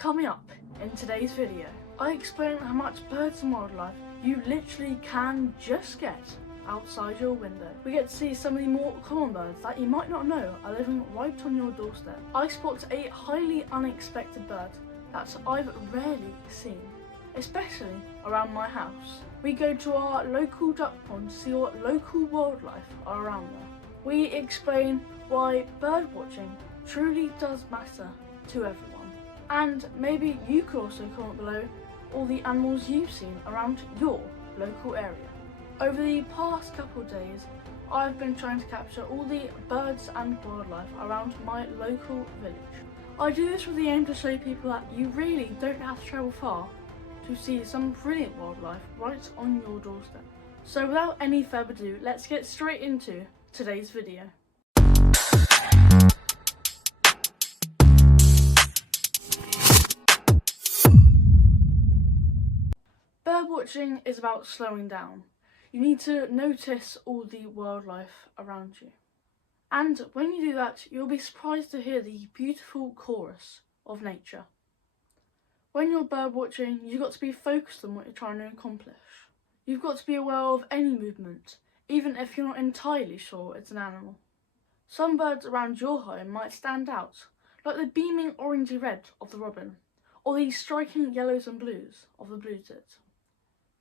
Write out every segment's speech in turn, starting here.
Coming up in today's video, I explain how much birds and wildlife you literally can just get outside your window. We get to see some of the more common birds that you might not know are living right on your doorstep. I spot a highly unexpected bird that I've rarely seen, especially around my house. We go to our local duck pond to see what local wildlife are around there. We explain why bird watching truly does matter to everyone. And maybe you could also comment below all the animals you've seen around your local area. Over the past couple of days, I've been trying to capture all the birds and wildlife around my local village. I do this with the aim to show people that you really don't have to travel far to see some brilliant wildlife right on your doorstep. So without any further ado, let's get straight into today's video. Birdwatching is about slowing down. You need to notice all the wildlife around you. And when you do that, you'll be surprised to hear the beautiful chorus of nature. When you're birdwatching, you've got to be focused on what you're trying to accomplish. You've got to be aware of any movement, even if you're not entirely sure it's an animal. Some birds around your home might stand out, like the beaming orangey red of the robin, or the striking yellows and blues of the bluetit.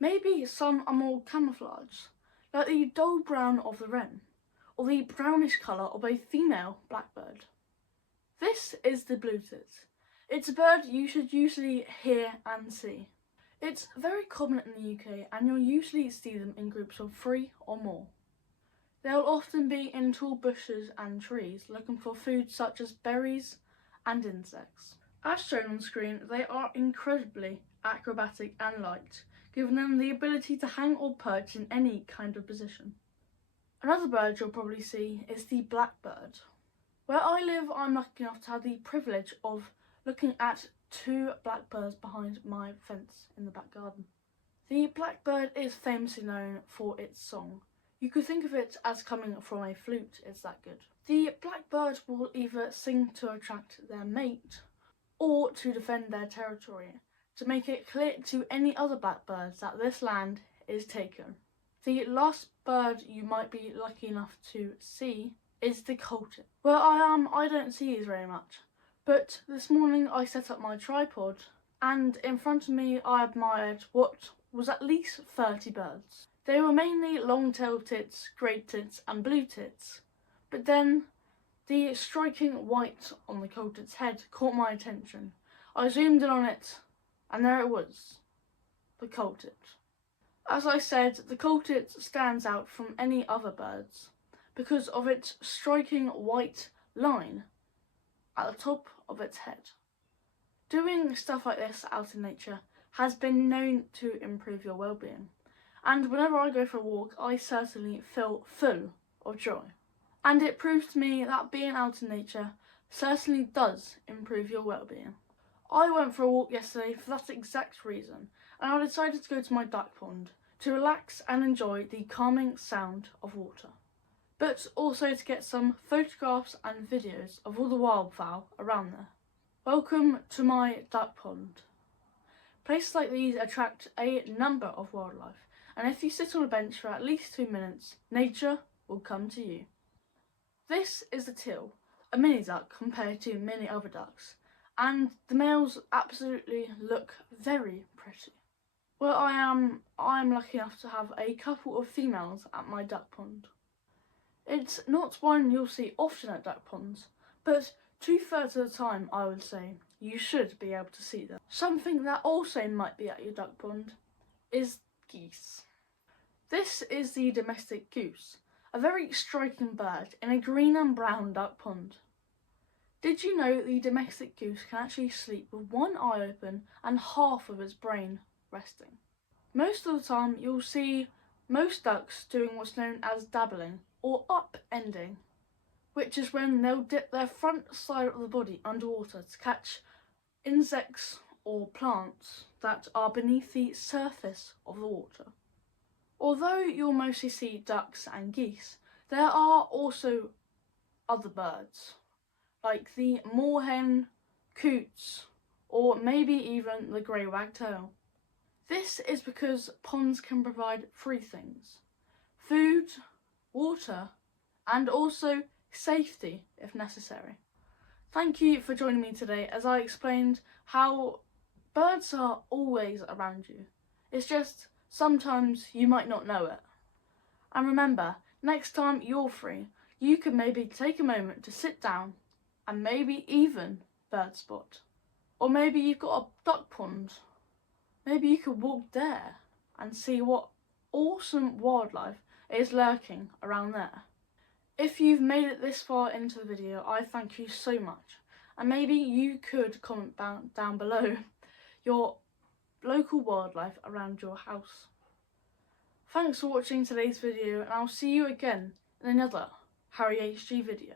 Maybe some are more camouflaged, like the dull brown of the wren, or the brownish colour of a female blackbird. This is the bluetit. It's a bird you should usually hear and see. It's very common in the UK and you'll usually see them in groups of 3 or more. They'll often be in tall bushes and trees looking for food such as berries and insects. As shown on screen, they are incredibly acrobatic and light, giving them the ability to hang or perch in any kind of position. Another bird you'll probably see is the blackbird. Where I live, I'm lucky enough to have the privilege of looking at 2 blackbirds behind my fence in the back garden. The blackbird is famously known for its song. You could think of it as coming from a flute, it's that good. The blackbird will either sing to attract their mate or to defend their territory, to make it clear to any other blackbirds that this land is taken. The last bird you might be lucky enough to see is the coulter. Where I am, I don't see these very much, but this morning I set up my tripod and in front of me I admired what was at least 30 birds. They were mainly long-tailed tits, grey tits and blue tits, but then the striking white on the coulter's head caught my attention. I zoomed in on it and there it was, the coulter. As I said, the coulter stands out from any other birds because of its striking white line at the top of its head. Doing stuff like this out in nature has been known to improve your well-being, and whenever I go for a walk I certainly feel full of joy. And it proves to me that being out in nature certainly does improve your well-being. I went for a walk yesterday for that exact reason, and I decided to go to my duck pond to relax and enjoy the calming sound of water, but also to get some photographs and videos of all the wildfowl around there. Welcome to my duck pond. Places like these attract a number of wildlife, and if you sit on a bench for at least 2 minutes, nature will come to you. This is the teal, a mini duck compared to many other ducks, and the males absolutely look very pretty. Where I am lucky enough to have a couple of females at my duck pond. It's not one you'll see often at duck ponds, but 2/3 of the time I would say you should be able to see them. Something that also might be at your duck pond is geese. This is the domestic goose, a very striking bird in a green and brown duck pond. Did you know the domestic goose can actually sleep with one eye open and half of its brain resting? Most of the time you'll see most ducks doing what's known as dabbling or upending, which is when they'll dip their front side of the body underwater to catch insects or plants that are beneath the surface of the water. Although you'll mostly see ducks and geese, there are also other birds, like the moorhen, coots, or maybe even the grey wagtail. This is because ponds can provide three things: food, water, and also safety if necessary. Thank you for joining me today as I explained how birds are always around you. It's just sometimes you might not know it. And remember, next time you're free, you could maybe take a moment to sit down and maybe even bird spot. Or maybe you've got a duck pond. Maybe you could walk there and see what awesome wildlife is lurking around there. If you've made it this far into the video, I thank you so much. And maybe you could comment down below your local wildlife around your house. Thanks for watching today's video, and I'll see you again in another Harry HG video.